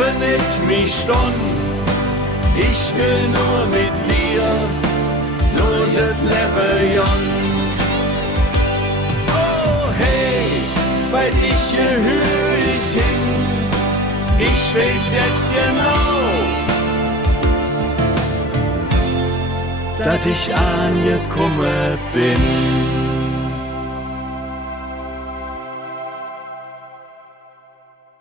Leben nicht mich stund. Ich will nur mit dir, nur das Leben jon. Oh hey, bei dich hör ich hin, ich weiß jetzt genau, dass ich angekommen bin.